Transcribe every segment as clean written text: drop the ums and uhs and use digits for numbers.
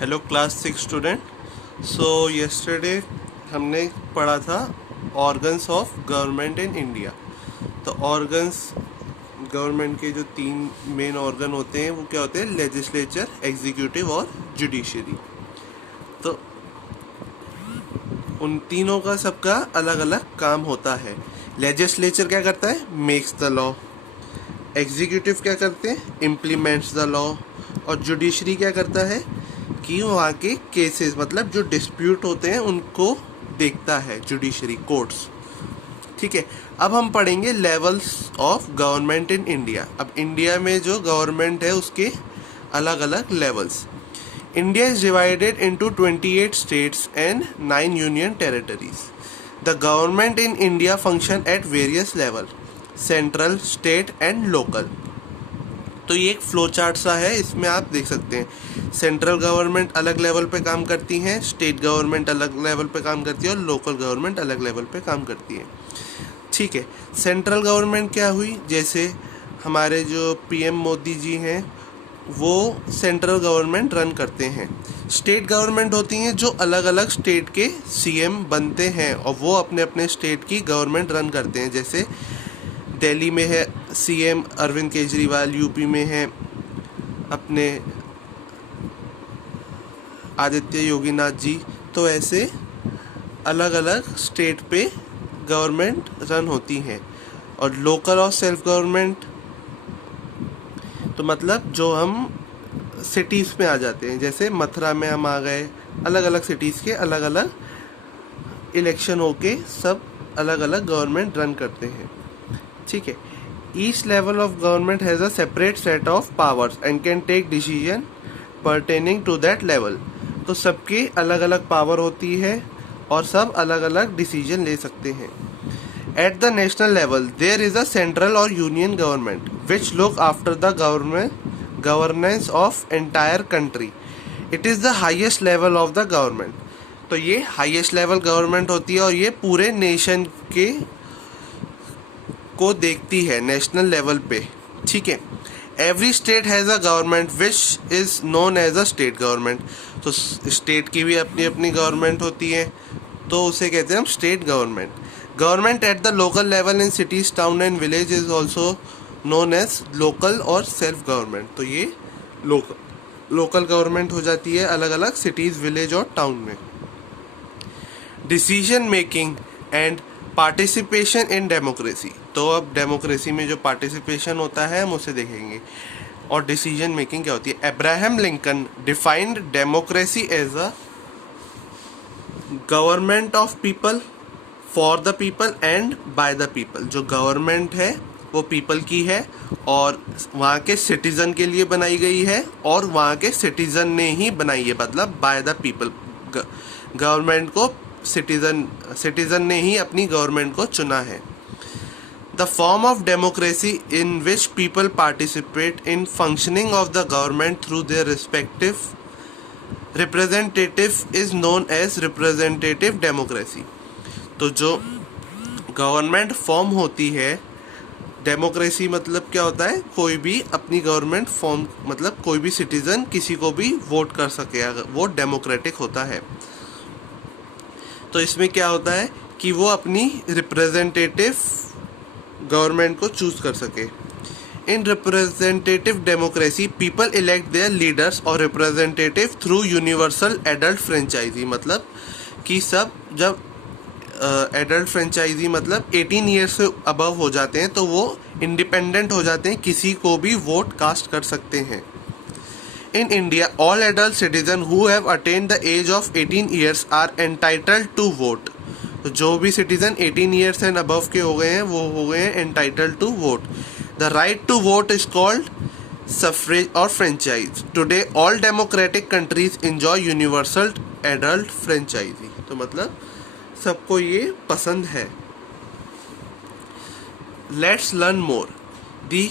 Hello class 6 student. सो yesterday हमने पढ़ा था organs of government in India. तो ऑर्गन्स गवर्नमेंट के जो 3 मेन ऑर्गन होते हैं वो क्या होते हैं? लेजिस्लेचर, एग्जीक्यूटिव और जुडिशरी। तो उन तीनों का सबका अलग अलग काम होता है। लेजिस्लेचर क्या करता है? Makes the law. एग्जीक्यूटिव क्या करते हैं? Implements the law. और जुडिशरी क्या करता है कि वहाँ के केसेस मतलब जो डिस्प्यूट होते हैं उनको देखता है जुडिशरी, कोर्ट्स। ठीक है, अब हम पढ़ेंगे levels of government in India. अब इंडिया में जो गवर्नमेंट है उसके अलग अलग levels. India is divided into 28 states and 9 union territories. The government in India function at various level, central, state and local. तो ये एक फ्लो चार्ट सा है, इसमें आप देख सकते हैं सेंट्रल गवर्नमेंट अलग लेवल पे काम करती है, स्टेट गवर्नमेंट अलग लेवल पे काम करती है और लोकल गवर्नमेंट अलग लेवल पे काम करती है। ठीक है, सेंट्रल गवर्नमेंट क्या हुई? जैसे हमारे जो पीएम मोदी जी हैं वो सेंट्रल गवर्नमेंट रन करते हैं। स्टेट गवर्नमेंट होती हैं जो अलग अलग स्टेट के सीएम बनते हैं और वो अपने अपने स्टेट की गवर्नमेंट रन करते हैं। जैसे दिल्ली में है सीएम अरविंद केजरीवाल, यूपी में है अपने आदित्य योगीनाथ जी। तो ऐसे अलग अलग स्टेट पे गवर्नमेंट रन होती हैं। और लोकल और सेल्फ गवर्नमेंट तो मतलब जो हम सिटीज़ में आ जाते हैं, जैसे मथुरा में हम आ गए, अलग अलग सिटीज़ के अलग अलग इलेक्शन होके सब अलग अलग गवर्नमेंट रन करते हैं। ठीक है, each level of government has a separate set of powers and can take decision pertaining to that level. तो सबकी अलग अलग पावर होती है और सब अलग अलग डिसीजन ले सकते हैं। At the national level there is a central और union government which look after the governance of entire country. It is the highest level of the government. तो ये हाइएस्ट लेवल गवर्नमेंट होती है और ये पूरे नेशन के को देखती है नेशनल लेवल पे। ठीक है, every state has a government which is known as a state government. तो स्टेट की भी अपनी अपनी गवर्नमेंट होती है, तो उसे कहते हैं हम state government. Government at the local level in cities, town and village is also known as local और सेल्फ गवर्नमेंट। तो ये लोकल गवर्नमेंट हो जाती है अलग अलग सिटीज़, विलेज और टाउन में। Decision making and participation in democracy. तो अब डेमोक्रेसी में जो पार्टिसिपेशन होता है हम उसे देखेंगे। और डिसीजन मेकिंग क्या होती है? Abraham Lincoln defined democracy as a government of people, for the people and by the people. जो गवर्नमेंट है वो पीपल की है और वहाँ के सिटीज़न के लिए बनाई गई है और वहाँ के सिटीज़न ने ही बनाई है, मतलब बाय द पीपल। गवर्नमेंट को सिटीज़न ने ही अपनी गवर्नमेंट को चुना है। The form of democracy in which people participate in functioning of the government through their respective representative is known as representative democracy. तो जो गवर्नमेंट फॉर्म होती है, डेमोक्रेसी मतलब क्या होता है? कोई भी अपनी गवर्नमेंट फॉर्म, मतलब कोई भी सिटीज़न किसी को भी वोट कर सके, वो डेमोक्रेटिक होता है। तो इसमें क्या होता है कि वो अपनी रिप्रेजेंटेटिव गवर्नमेंट को चूज कर सके। In representative democracy people elect their leaders और representative through universal adult franchise. मतलब कि सब जब एडल्ट फ्रेंचाइजी मतलब 18 ईयर्स से अबव हो जाते हैं तो वो इंडिपेंडेंट हो जाते हैं, किसी को भी वोट कास्ट कर सकते हैं। In India, all adult citizens who have attained the age of 18 years are entitled to vote. तो जो भी सिटीजन 18 ईयर्स एंड अबव के हो गए हैं वो हो गए हैं entitled to vote. The right to vote is called suffrage और franchise. Today all democratic countries enjoy universal adult franchise. तो मतलब सबको ये पसंद है। Let's learn more the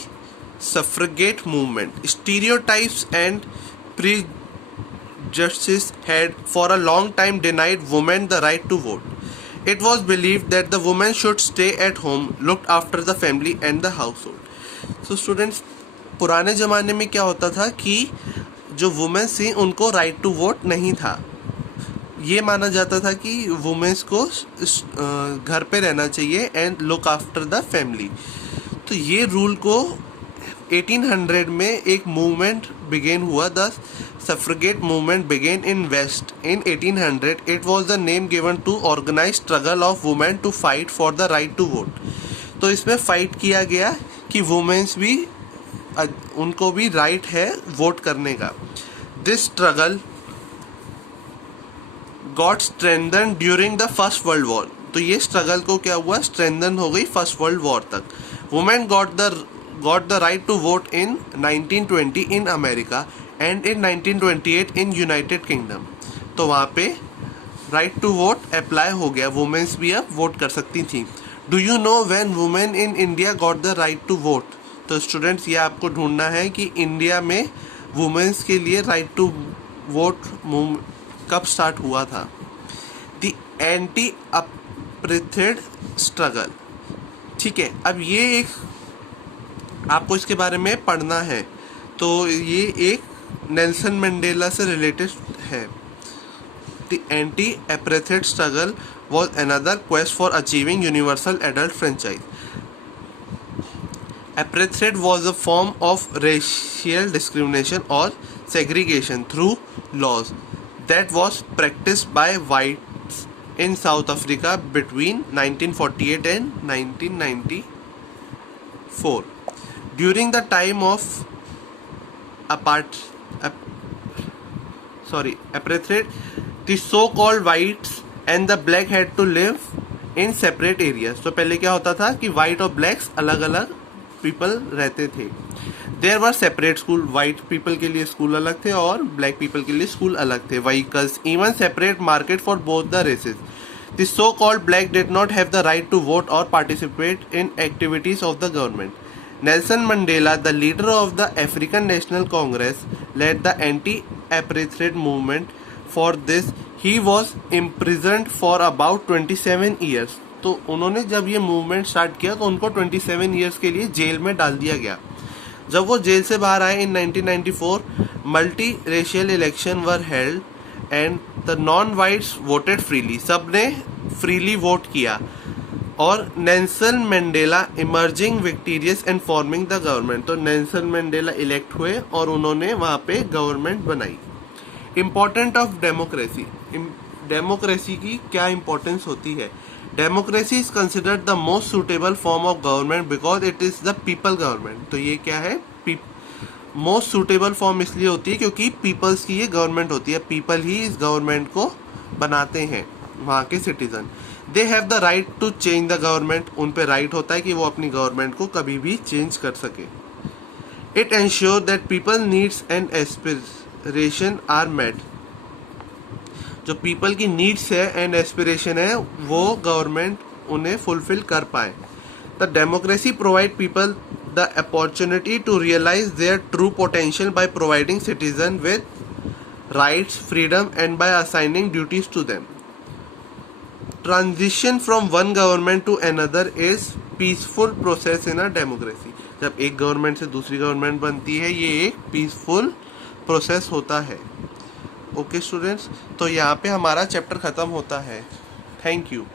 suffragette movement. Stereotypes and prejudices had for a long time denied women the right to vote. It was believed that the woman should stay at home, looked after the family and the household. So students, पुराने ज़माने में क्या होता था कि जो women's थी उनको राइट टू वोट नहीं था। ये माना जाता था कि वुमेन्स को घर पे रहना चाहिए and look after the family. तो ये रूल को 1800 में एक मूवमेंट बिगेन हुआ, the suffragette movement began in west in 1800। It was the name given to organise struggle of women to fight for the right to vote. तो इसमें fight किया गया कि वुमेन्स भी, उनको भी राइट है वोट करने का। This struggle got strengthen during the first world war. तो ये स्ट्रगल को क्या हुआ, स्ट्रेंथन हो गई फर्स्ट वर्ल्ड वॉर तक। Women got the right to vote in 1920 in America and in 1928 in United Kingdom. तो वहाँ पे राइट टू वोट अप्लाई हो गया, वुमेन्स भी अब वोट कर सकती थी। Do you know when women in India got the right to vote? तो स्टूडेंट्स, ये आपको ढूंढना है कि इंडिया में वुमेन्स के लिए राइट टू वोट कब स्टार्ट हुआ था। The anti apartheid struggle. ठीक है, अब ये एक आपको इसके बारे में पढ़ना है। तो ये एक नेल्सन मंडेला से रिलेटेड है। The anti apartheid struggle was another quest for achieving universal adult franchise. Apartheid was a form of racial discrimination or segregation through laws that was practiced by whites in South Africa between 1948 and 1994. During the time of apartheid, the so-called whites and the black had to live in separate areas. तो पहले क्या होता था कि white और blacks अलग अलग people रहते थे। There were separate school, white people के लिए स्कूल अलग थे और ब्लैक पीपल के लिए स्कूल अलग थे। Vehicles, even separate market for both the races. The so called black did not have the right to vote और participate in activities of the government. Nelson Mandela, the leader of the African National Congress, led the anti apartheid movement. For this he was imprisoned for about 27 years। तो उन्होंने जब ये movement start किया तो उनको 27 years के लिए jail में डाल दिया गया। जब वो जेल से बाहर आए in 1994, multi racial election were held and the non whites voted freely. सब ने फ्रीली वोट किया और Nelson Mandela emerging victorious and forming the government. तो नेल्सन मंडेला इलेक्ट हुए और उन्होंने वहाँ पे गवर्नमेंट बनाई। Important of democracy. डेमोक्रेसी की क्या इम्पोर्टेंस होती है? Democracy is considered the most suitable form of government because it is the people government. तो ये क्या है? मोस्ट सुटेबल फॉर्म इसलिए होती है क्योंकि पीपल्स की ये गवर्नमेंट होती है, पीपल ही इस गवर्नमेंट को बनाते हैं, वहाँ के citizen. They have the right to change the government. उन पे राइट होता है कि वो अपनी गवर्नमेंट को कभी भी चेंज कर सके। It ensure that people needs and aspiration are met. जो पीपल की नीड्स है एंड एस्पिरेशन है वो गवर्नमेंट उन्हें फुलफिल कर पाए। The democracy provide people the opportunity to realise their true potential by providing citizen with rights, freedom and by assigning duties to them. Transition from one government to another is peaceful process in a democracy. जब एक government से दूसरी government बनती है ये एक peaceful process होता है। ओके स्टूडेंट्स, तो यहाँ पे हमारा चैप्टर ख़त्म होता है। Thank you.